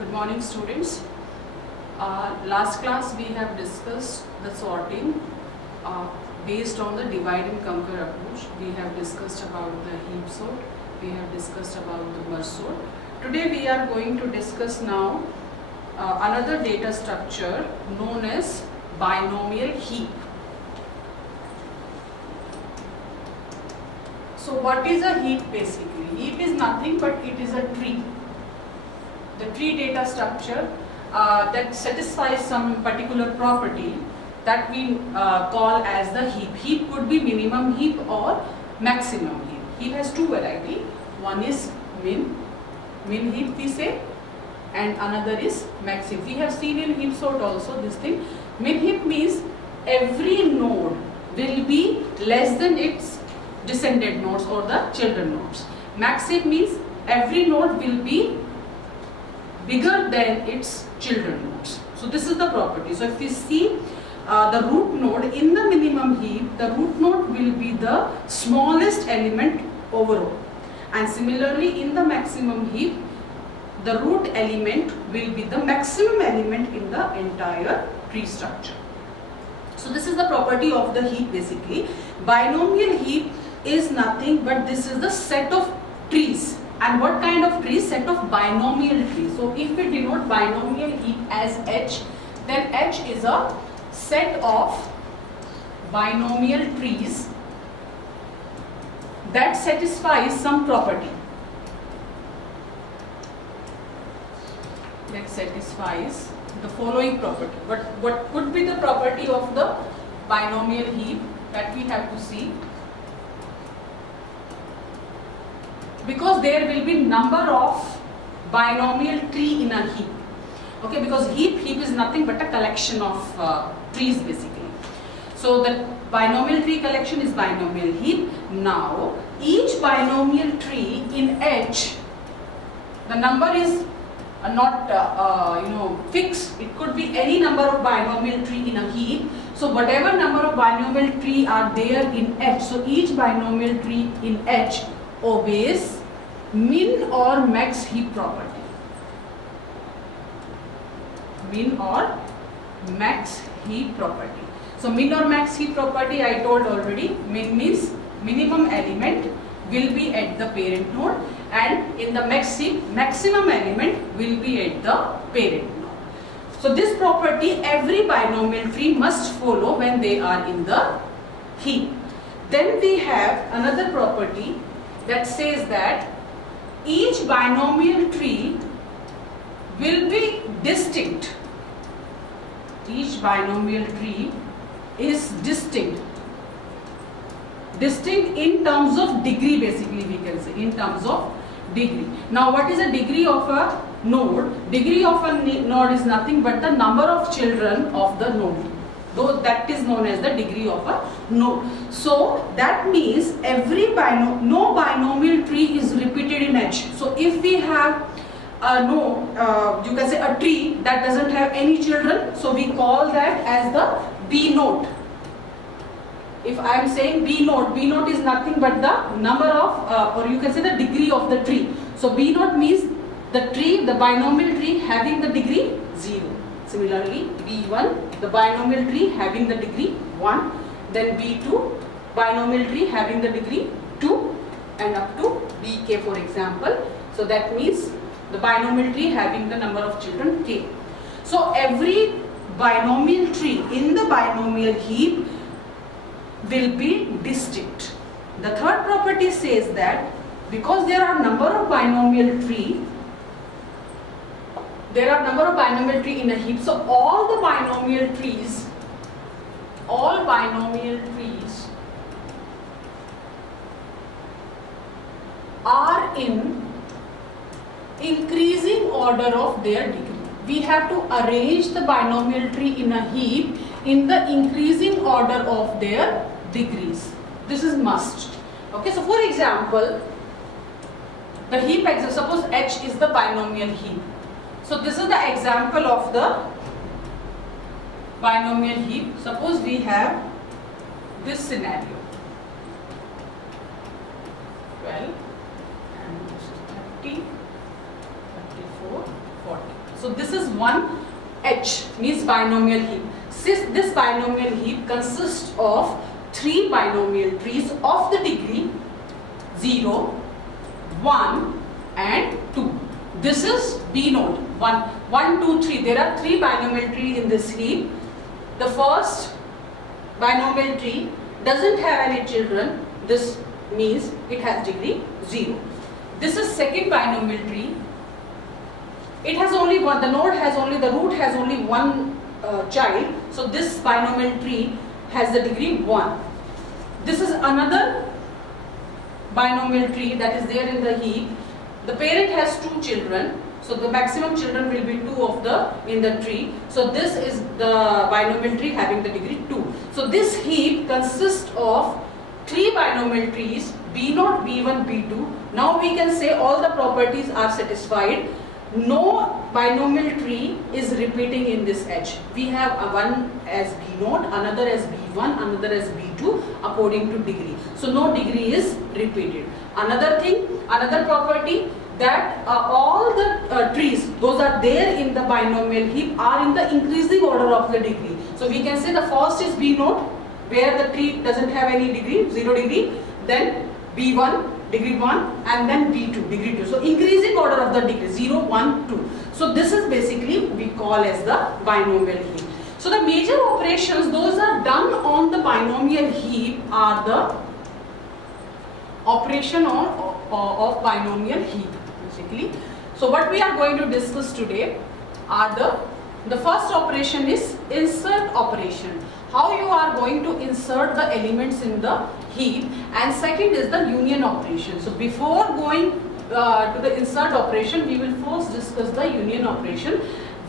Good morning, students. Last class we have discussed the sorting based on the divide and conquer approach. We have discussed about the heap sort. We have discussed about the merge sort. Today we are going to discuss now another data structure known as binomial heap. So what is a heap basically? Heap is nothing but it is a tree. The tree data structure that satisfies some particular property that we call as the heap. Heap could be minimum heap or maximum heap. Heap has two varieties. One is min heap we say, and another is max heap. We have seen in heap sort also this thing. Min heap means every node will be less than its descendant nodes or the children nodes. Max heap means every node will be bigger than its children nodes. So this is the property. So if we see the root node in the minimum heap, the root node will be the smallest element overall. And similarly in the maximum heap, the root element will be the maximum element in the entire tree structure. So this is the property of the heap basically. Binomial heap is nothing but this is the set of trees. And what kind of trees? Set of binomial trees. So if we denote binomial heap as H, then H is a set of binomial trees that satisfies some property. That satisfies the following property. But what could be the property of the binomial heap that we have to see? Because there will be number of binomial tree in a heap. Okay, because heap is nothing but a collection of trees basically. So the binomial tree collection is binomial heap. Now each binomial tree in H, the number is not fixed. It could be any number of binomial tree in a heap. So whatever number of binomial tree are there in H, so each binomial tree in H obeys min or max heap property. Min or max heap property. So min or max heap property I told already. Min means minimum element will be at the parent node, and in the max heap maximum element will be at the parent node. So this property every binomial tree must follow when they are in the heap. Then we have another property that says that each binomial tree will be distinct. Each binomial tree is distinct. Distinct in terms of degree basically we can say, in terms of degree. Now what is the degree of a node? Degree of a node is nothing but the number of children of the node. Though that is known as the degree of a node. So that means no binomial tree is repeated in H. So if we have a node, you can say a tree that doesn't have any children, so we call that as the B node. If I am saying B node is nothing but the number of, or you can say the degree of the tree. So B node means the tree, the binomial tree having the degree 0. Similarly, B1, the binomial tree having the degree 1, then B2, binomial tree having the degree 2, and up to Bk for example. So that means the binomial tree having the number of children k. So every binomial tree in the binomial heap will be distinct. The third property says that because there are number of binomial tree, there are number of binomial tree in a heap, so all binomial trees are in increasing order of their degree. We have to arrange the binomial tree in a heap in the increasing order of their degrees. This is must. Okay, so for example, the heap exists. Suppose H is the binomial heap. So this is the example of the binomial heap. Suppose we have this scenario. 12 and 30, 34, 40. So this is one H, means binomial heap. Since this binomial heap consists of 3 binomial trees of the degree 0, 1 and 2. This is B node. 1, 2, 3. There are 3 binomial trees in this heap. The first binomial tree doesn't have any children. This means it has degree 0. This is second binomial tree. It has only one, the root has only one child. So this binomial tree has the degree 1. This is another binomial tree that is there in the heap. The parent has 2 children. So the maximum children will be 2 in the tree. So this is the binomial tree having the degree 2. So this heap consists of 3 binomial trees, B0, B1, B2. Now we can say all the properties are satisfied. No binomial tree is repeating in this H. We have one as B0, another as B1, another as B2 according to degree. So no degree is repeated. Another thing, another property, that all the trees, those are there in the binomial heap, are in the increasing order of the degree. So we can say the first is B0, where the tree doesn't have any degree, 0 degree, then B1, degree 1, and then B2, degree 2. So increasing order of the degree, 0, 1, 2. So this is basically we call as the binomial heap. So the major operations, those are done on the binomial heap, are the operation of binomial heap. Basically. So what we are going to discuss today are the first operation is insert operation. How you are going to insert the elements in the heap, and second is the union operation. So before going to the insert operation, we will first discuss the union operation.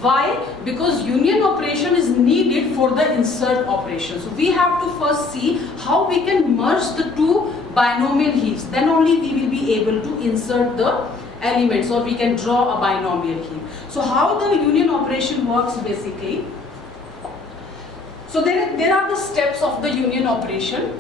Why? Because union operation is needed for the insert operation. So we have to first see how we can merge the 2 binomial heaps. Then only we will be able to insert the elements, or we can draw a binomial heap. So how the union operation works basically? So there are the steps of the union operation.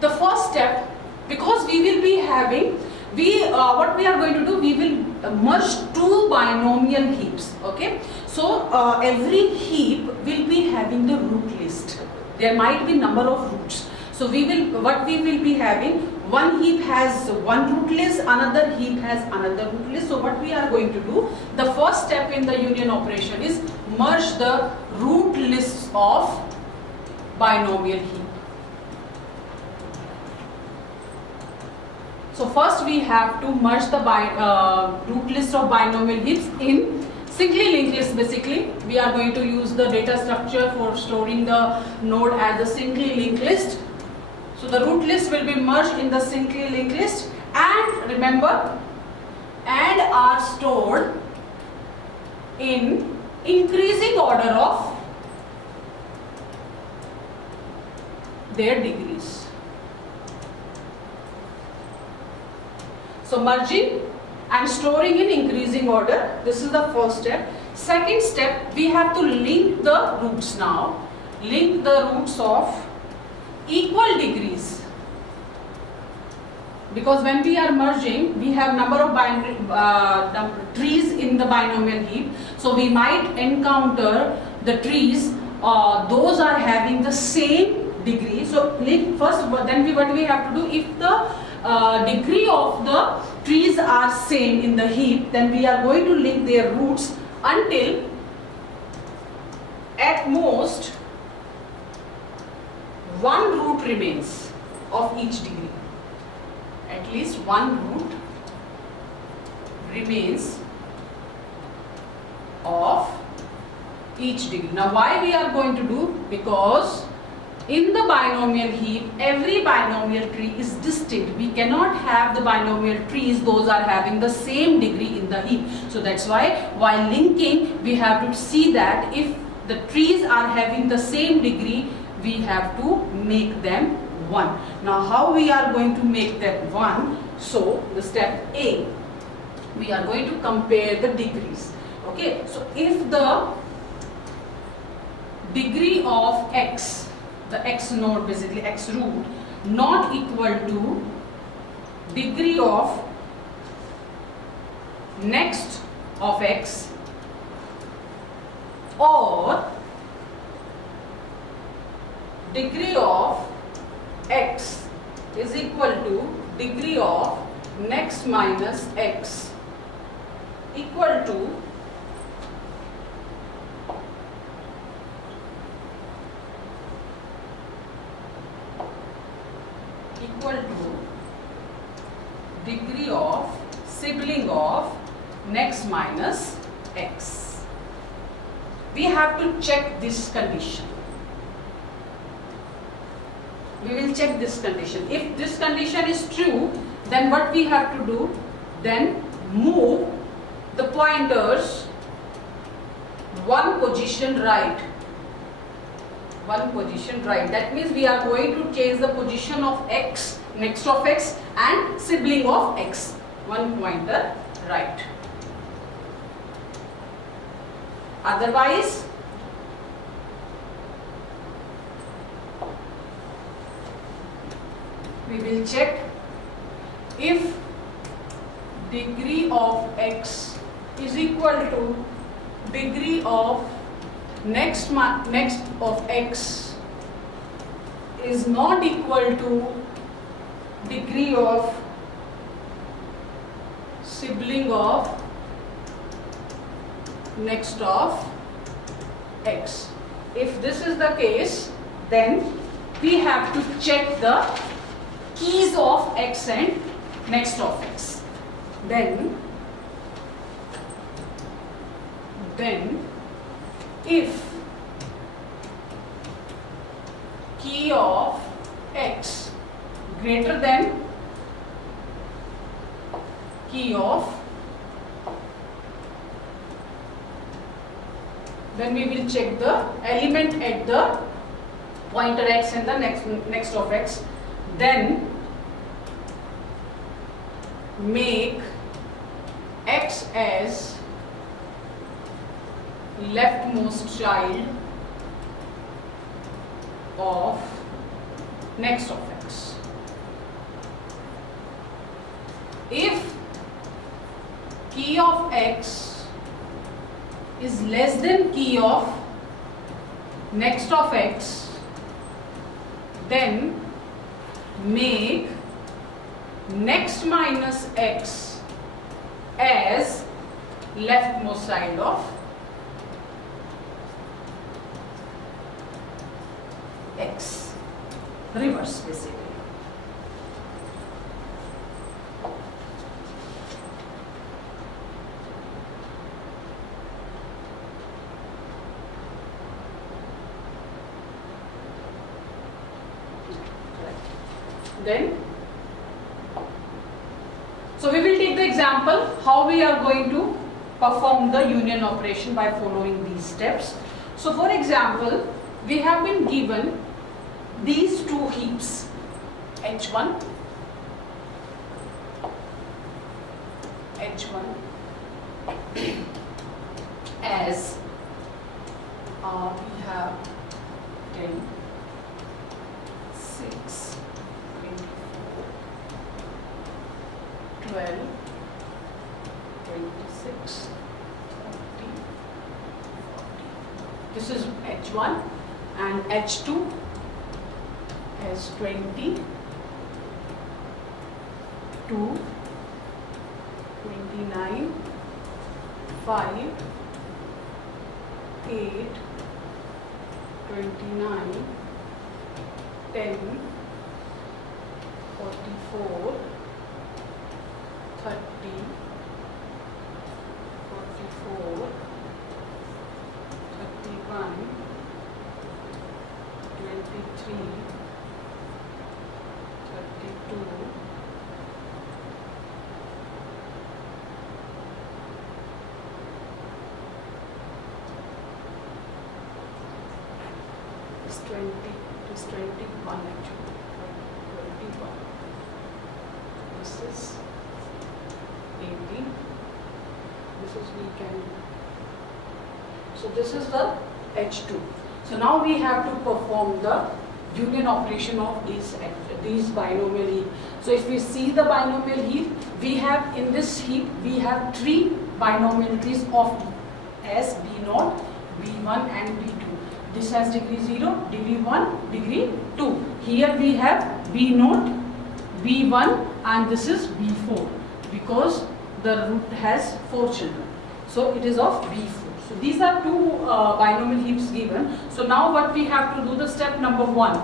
The first step, because we will be having, what we are going to do, we will merge 2 binomial heaps. Okay. So every heap will be having the root list. There might be number of roots. So what we will be having, one heap has one root list, another heap has another root list. So what we are going to do, the first step in the union operation is merge the root lists of binomial heap. So first we have to merge the root list of binomial heaps in singly linked list. Basically, we are going to use the data structure for storing the node as a singly linked list. So the root list will be merged in the singly linked list, and remember, and are stored in increasing order of their degrees. So merging and storing in increasing order, this is the first step. Second step, we have to link the roots now. Link the roots of equal degrees, because when we are merging, we have number of trees in the binomial heap. So we might encounter the trees, those are having the same degree. So link first, then what we have to do, if the degree of the trees are same in the heap, then we are going to link their roots until at most one root remains of each degree. At least one root remains of each degree. Now why we are going to do? Because in the binomial heap, every binomial tree is distinct. We cannot have the binomial trees, those are having the same degree in the heap. So that's why while linking, we have to see that if the trees are having the same degree, we have to make them 1. Now how we are going to make them 1? So the step A, we are going to compare the degrees. Okay, so if the degree of x, the x node, basically x root, not equal to degree of next of x, or degree of x is equal to degree of next minus x equal to degree of sibling of next minus x. We have to check this condition. We will check this condition. If this condition is true, then what we have to do? Then move the pointers one position right. One position right. That means we are going to change the position of x, next of x, and sibling of x. One pointer right. Otherwise, we will check if degree of x is equal to degree of next of x is not equal to degree of sibling of next of x. If this is the case, then we have to check the keys of x and next of x. Then if key of x greater than key of, then we will check the element at the pointer x and the next of x. Then make x as leftmost child of next of x. If key of x is less than key of next of x, then make next minus x as leftmost child of x. Reverse basically. Then, so we will take the example how we are going to perform the union operation by following these steps. So for example, we have been given these two heaps, H1, as we have 10, 6, 24, 12, 26, 30, 40. This is H1, and H2 has 20, 2, 29, 5, 8, 29, 10, 44, 30, 44, 31, 23, 32, 20, it is 21 actually, 21. This is 18. This is we can. So this is the H2. So now we have to perform the union operation of these binomial heap. So if we see the binomial heap, we have in this heap, we have 3 binomial trees of S, B0, B1 and B2. This has degree 0, degree 1, degree 2. Here we have B0, B1 and this is B4 because the root has 4 children. So it is of B4. So these are 2 binomial heaps given. So now what we have to do, the step number 1.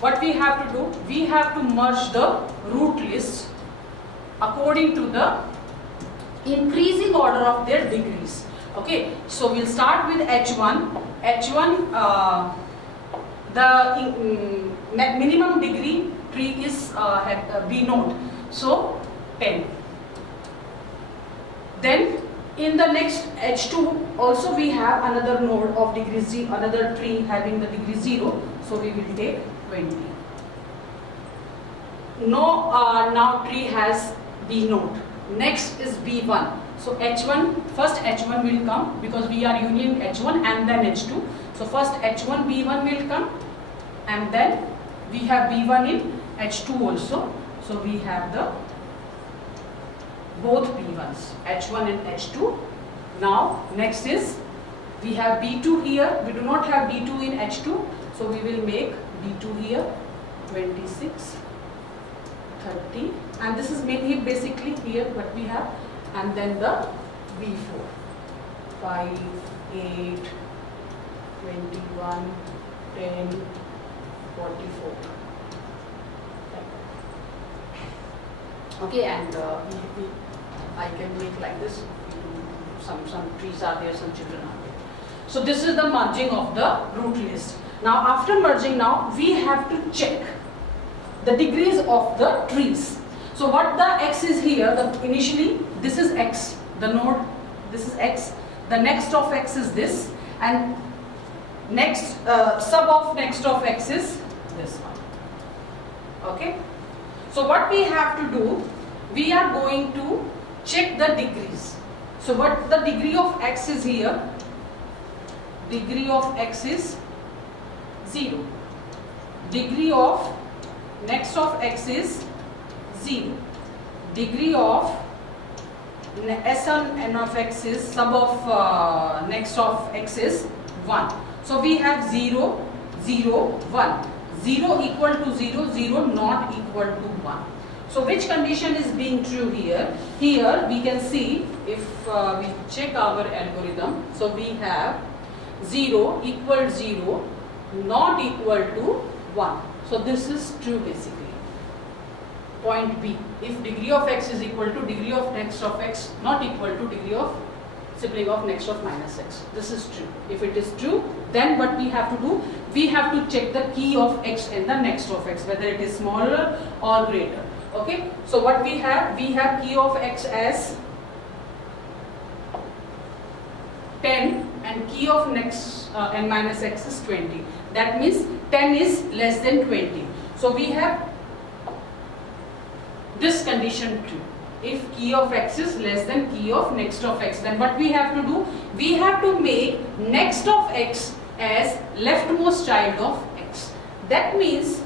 What we have to do, we have to merge the root list according to the increasing order of their degrees. Okay, so we'll start with H1. H1, the minimum degree tree is B node, so 10. Then in the next H2 also we have another node of degree 0, another tree having the degree 0, so we will take 20. No, now tree has B node. Next is B1. So H1, first H1 will come because we are union H1 and then H2. So first H1, B1 will come and then we have B1 in H2 also. So we have the both B1s, H1 and H2. Now next is we have B2 here. We do not have B2 in H2. So we will make B2 here 26, 30 and this is mainly basically here what we have. And then the B4, 5, 8, 21, 10, 44. Okay, and I can make like this. Some trees are there, some children are there. So this is the merging of the root list. Now after merging, now we have to check the degrees of the trees. So what the x is here, initially this is x, the node, this is x, the next of x is this, and next sub of next of x is this one. Okay, so what we have to do, we are going to check the degrees. So what the degree of x is here, degree of x is 0, degree of next of x is 0, degree of S1 n of x is sub of next of x is 1. So we have 0, 0, 1. 0 equal to 0, 0 not equal to 1. So which condition is being true here? Here we can see if we check our algorithm. So we have 0 equal 0 not equal to 1. So this is true basically. Point B, if degree of x is equal to degree of next of x not equal to degree of sibling of next of minus x. This is true. If it is true, then what we have to do, we have to check the key of x and the next of x, whether it is smaller or greater. Okay, so what we have key of x as 10 and key of next n minus x is 20. That means 10 is less than 20. So we have this condition true. If key of x is less than key of next of x, then what we have to do, we have to make next of x as leftmost child of x. That means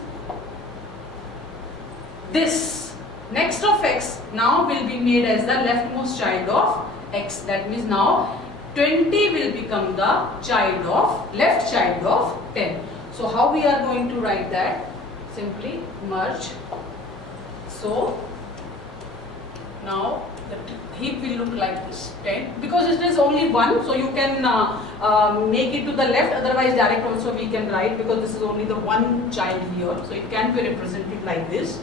this next of x now will be made as the leftmost child of x. That means now 20 will become the child of left child of 10. So how we are going to write that? Simply merge. So now the heap will look like this, 10, because it is only 1, so you can make it to the left, otherwise direct also we can write, because this is only the one child here, so it can be represented like this.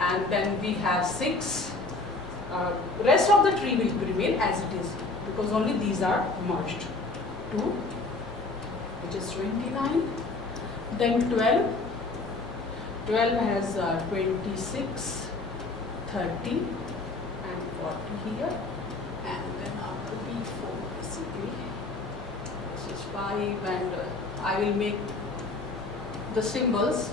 And then we have 6, rest of the tree will remain as it is, because only these are merged. 2, which is 29, then 12, 12 has 26, 30 and 40 here, and then after B4 basically, this is 5, and I will make the symbols.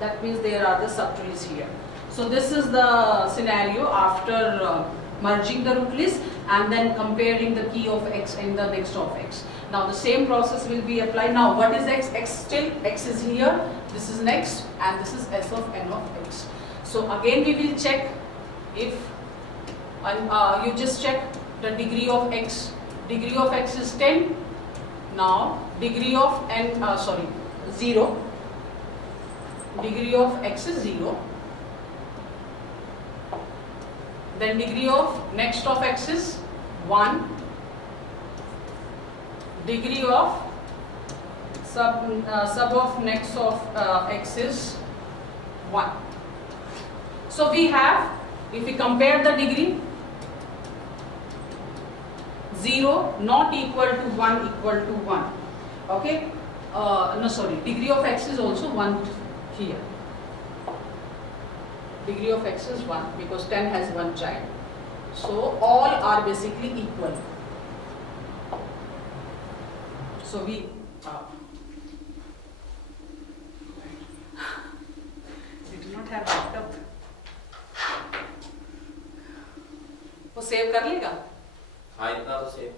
That means there are the subtrees here. So this is the scenario after merging the root list and then comparing the key of x and the next of x. Now the same process will be applied. Now what is x? X still, x is here, this is next, and this is s of n of x. So again we will check if you just check the degree of x. Degree of x is 10. Now degree of 0. Degree of x is 0. Then degree of next of x is 1. Degree of sub of next of x is 1. So we have, if we compare the degree, 0 not equal to 1 equal to 1. Okay? Degree of x is also 1 here. Degree of x is 1 because 10 has one child. So all are basically equal. So we do not have backup. वो save कर लेगा? हाँ इतना तो save